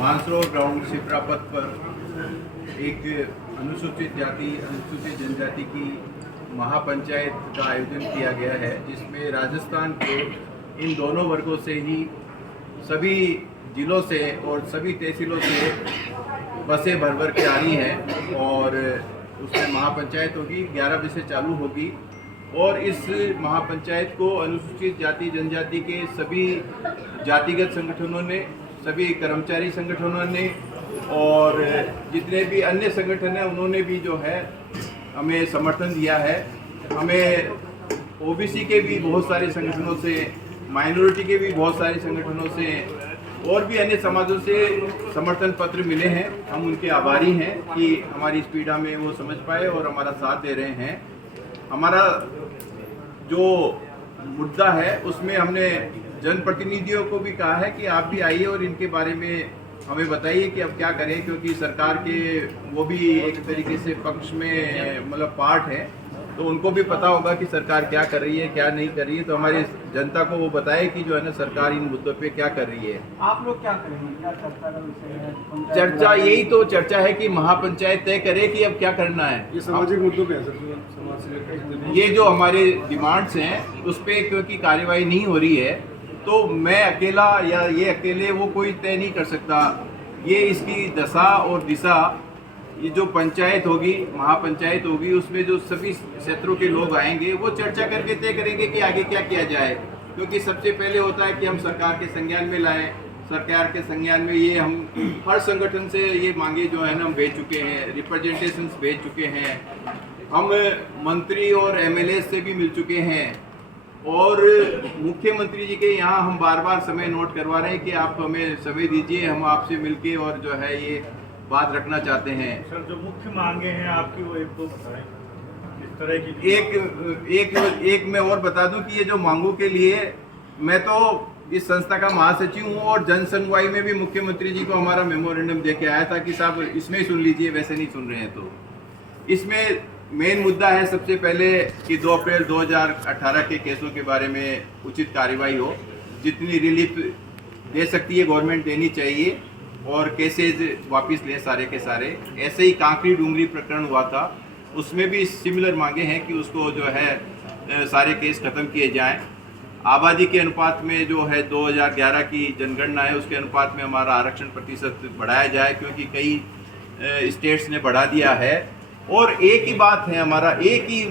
Mansarovar ground शिप्रापत पर एक अनुसूचित जाति अनुसूचित जनजाति की महापंचायत का आयोजन किया गया है, जिसमें राजस्थान के इन दोनों वर्गों से ही सभी जिलों से और सभी तहसीलों से बसें भर भर के आ रही हैं और उसमें महापंचायत होगी। 11 बजे से चालू होगी और इस महापंचायत को अनुसूचित जाति जनजाति के सभी जातिगत संगठनों ने, सभी कर्मचारी संगठनों ने और जितने भी अन्य संगठन हैं उन्होंने भी जो है हमें समर्थन दिया है। हमें ओबीसी के भी बहुत सारे संगठनों से, माइनॉरिटी के भी बहुत सारे संगठनों से और भी अन्य समाजों से समर्थन पत्र मिले हैं। हम उनके आभारी हैं कि हमारी इस पीड़ा में वो समझ पाए और हमारा साथ दे रहे हैं। हमारा जो मुद्दा है उसमें हमने जनप्रतिनिधियों को भी कहा है कि आप भी आइए और इनके बारे में हमें बताइए कि अब क्या करें, क्योंकि सरकार के वो भी एक तरीके से पक्ष में मतलब पार्ट है, तो उनको भी पता होगा कि सरकार क्या कर रही है क्या नहीं कर रही है। तो हमारी जनता को वो बताए कि जो है ना सरकार इन मुद्दों पे क्या कर रही है। आप लोग क्या करेंगे, क्या चर्चा का विषय है? चर्चा यही तो चर्चा है कि महापंचायत तय करे कि अब क्या करना है। ये सामाजिक मुद्दों पे है सर, समाज से लेकर ये जो हमारे डिमांड्स हैं उस पर क्योंकि कार्यवाही नहीं हो रही है, तो मैं अकेला या ये अकेले वो कोई तय नहीं कर सकता। ये इसकी दशा और दिशा, ये जो पंचायत होगी, महापंचायत होगी, उसमें जो सभी क्षेत्रों के लोग आएंगे वो चर्चा करके तय करेंगे कि आगे क्या किया जाए। क्योंकि सबसे पहले होता है कि हम सरकार के संज्ञान में लाएं। सरकार के संज्ञान में ये हम हर संगठन से ये मांगे जो है ना हम भेज चुके हैं, रिप्रेजेंटेशंस भेज चुके हैं, हम मंत्री और एमएलए से भी मिल चुके हैं और मुख्यमंत्री जी के यहाँ हम बार बार समय नोट करवा रहे हैं कि आप हमें समय दीजिए, हम आपसे मिलके और जो है ये बात रखना चाहते हैं। सर, जो मुख्य मांगे हैं आपकी वो एक दो बताएं इस तरह की। एक मैं और बता दूं कि ये जो मांगों के लिए मैं तो इस संस्था का महासचिव हूँ और जन सुनवाई में भी मुख्यमंत्री जी को हमारा मेमोरेंडम दे के आया था कि साहब इसमें ही सुन लीजिए, वैसे नहीं सुन रहे हैं। तो इसमें मेन मुद्दा है सबसे पहले कि 2 अप्रैल 2018 के केसों के बारे में उचित कार्रवाई हो। जितनी रिलीफ दे सकती है गवर्नमेंट देनी चाहिए और केसेज वापस लें सारे के सारे। ऐसे ही कांकरी डूंगरी प्रकरण हुआ था, उसमें भी सिमिलर मांगे हैं कि उसको जो है सारे केस खत्म किए जाएं। आबादी के अनुपात में जो है 2011 की जनगणना है उसके अनुपात में हमारा आरक्षण प्रतिशत बढ़ाया जाए, क्योंकि कई स्टेट्स ने बढ़ा दिया है। और एक ही बात है, हमारा एक ही